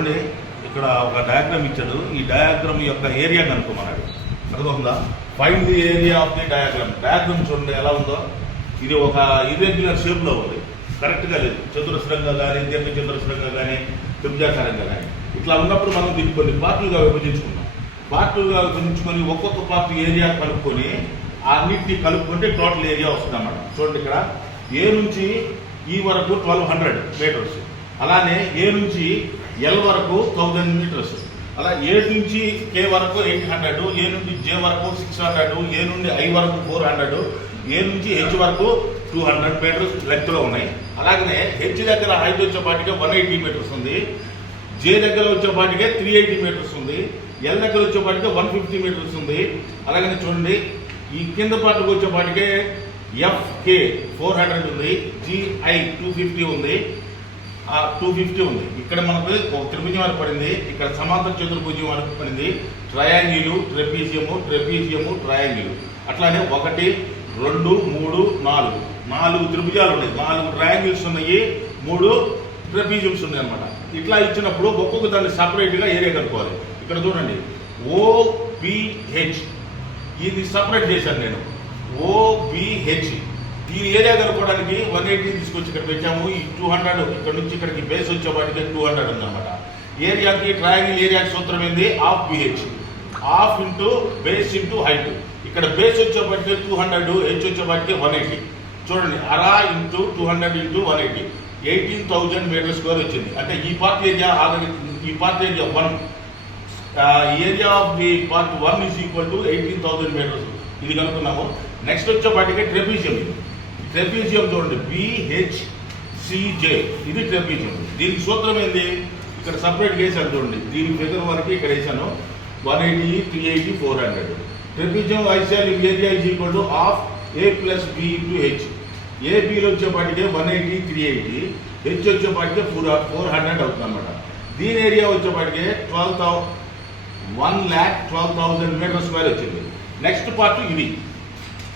చూడండి, ఇక్కడ ఒక డయాగ్రామ్ ఇచ్చాడు. ఈ డయాగ్రామ్ యొక్క ఏరియా కనుక్కోమన్నాడు. అర్థమవుతుందా? Find the area of the diagram. Diagram చూడండి ఎలా ఉందో. ఇది ఒక ఇర్రెగ్యులర్ షేప్లో ఉంది, కరెక్ట్గా లేదు. చతురస్రంగా కానీ, దీర్ఘ చతురస్రంగా కానీ, త్రిభుజాకారంగా కానీ ఇట్లా ఉన్నప్పుడు మనం దీన్ని కొన్ని పార్టులుగా విభజించుకున్నాం. పార్టులుగా విభజించుకొని ఒక్కొక్క పార్ట్ ఏరియా కలుపుకొని అన్నింటినీ కలుపుకుంటే టోటల్ ఏరియా వస్తుంది అన్నమాట. చూడండి, ఇక్కడ ఏ నుంచి ఈ వరకు 1200 మీటర్స్, అలానే ఏ నుంచి ఎల్ వరకు 1000 మీటర్స్, అలా ఏ నుంచి కే వరకు 800, ఏ నుండి జే వరకు 600, ఏ నుండి ఐ వరకు 400, ఏ నుంచి హెచ్ వరకు 200 మీటర్స్ లెంగ్త్లో ఉన్నాయి. అలాగనే హెచ్ దగ్గర హైట్ వచ్చేపాటికే 180 మీటర్స్ ఉంది, జే దగ్గర వచ్చేపాటికే 380 మీటర్స్ ఉంది, ఎల్ దగ్గర వచ్చేపాటికే 150 మీటర్స్ ఉంది. అలాగనే చూడండి, ఈ కింద పాటుకు వచ్చేపాటికే ఎఫ్కే 400 ఉంది, జిఐ 250 ఉంది, 250 ఉంది. ఇక్కడ మనకు ఒక త్రిభుజం వరకు పడింది, ఇక్కడ సమాంతర చతుర్భుజం వరకు పడింది, ట్రయాంగిల్, ట్రెపీజియము, ట్రయాంగిల్. అట్లానే 1 2 3 4 త్రిభుజాలు ఉన్నాయి, 4 ట్రయాంగిల్స్ ఉన్నాయి, 3 ట్రెపీజియమ్స్ ఉన్నాయి అనమాట. ఇట్లా ఇచ్చినప్పుడు ఒక్కొక్క దాన్ని సపరేట్గా ఏరియా కనుక్కోవాలి. ఇక్కడ చూడండి, ఓబిహెచ్ ఇది సపరేట్ చేశాను నేను. ఓబిహెచ్ దీని ఏరియా కనుక్కోవడానికి 180 తీసుకొచ్చి ఇక్కడ పెట్టాము. ఈ 200 ఇక్కడ నుంచి ఇక్కడికి బేస్ వచ్చేవాటికి 200 ఉందన్నమాట. ఏరియాకి ట్రయాంగిల్ ఏరియాకి సూత్రం ఏంది? Half BH, half into base into height. ఇక్కడ బేస్ వచ్చేపాటికి 200, హెచ్ వచ్చేపాటికి 180. చూడండి, అరా ఇంటూ 200 ఇంటూ 180, 18,000 మీటర్ స్క్వేర్ వచ్చింది. అంటే ఈ పార్ట్ ఏరియా ఆల్రెడీ, ఈ part area 1, area of the part 1 is equal to 18,000 metres. ఇది కనుక్కున్నాము. నెక్స్ట్ వచ్చేపాటికి ట్రెపీజియం. ట్రెపీజియం చూడండి, బిహెచ్సిజే, ఇది ట్రెపీజియం. దీనికి సూత్రం ఏంది? ఇక్కడ సపరేట్ వేసాను చూడండి, దీని ఫిగర్ వరకు ఇక్కడ వేసాను. 180, 380, 400. ట్రెపీజియం వైశాల్యం area is equal to half A plus B into H. ఏబీలో వచ్చేపాటికే 180, 380, హెచ్ వచ్చేపాటికే 400 అవుతుంది అనమాట. దీని ఏరియా వచ్చేపాటికే 1,12,000 మీటర్ స్క్వేర్ వచ్చింది. నెక్స్ట్ పార్ట్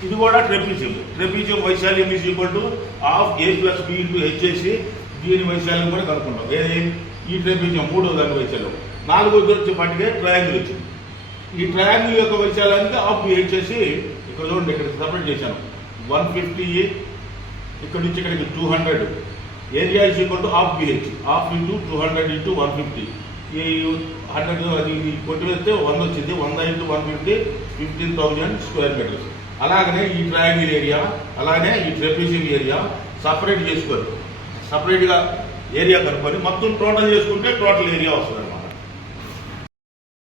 ఇది కూడా ట్రెపీజియం. ట్రెపీజియం వైశాల్యం is equal to half A plus B into H చేసి దీని వైశాల్యం కూడా కనుక్కుంటాం. ఏది? ఈ ట్రెపీజియం 3వ దాని వైశాల్యం. 4వ వచ్చేపాటికే ట్రయాంగిల్ వచ్చింది. ఈ ట్రయాంగిల్ యొక్క వైశాల్యానికి హాఫ్ బి హెచ్ చేసి ఇక్కడ చూడండి, ఇక్కడ సపరేట్ చేశాను. 150, ఇక్కడ నుంచి ఇక్కడికి 200. Area is equal to half BH, half into 200 into 150. ఈ 100 అది కొట్టి వేస్తే 100 వచ్చింది. 100 ఇంటూ 150, 15,000 స్క్వేర్ మీటర్స్. అలాగనే ఈ ట్రయాంగిల్ ఏరియా, అలానే ఈ ట్రెపీజియం ఏరియా సపరేట్ చేసుకోరు. సపరేట్గా ఏరియా కనుక్కొని మొత్తం టోటల్ చేసుకుంటే టోటల్ ఏరియా వస్తుంది.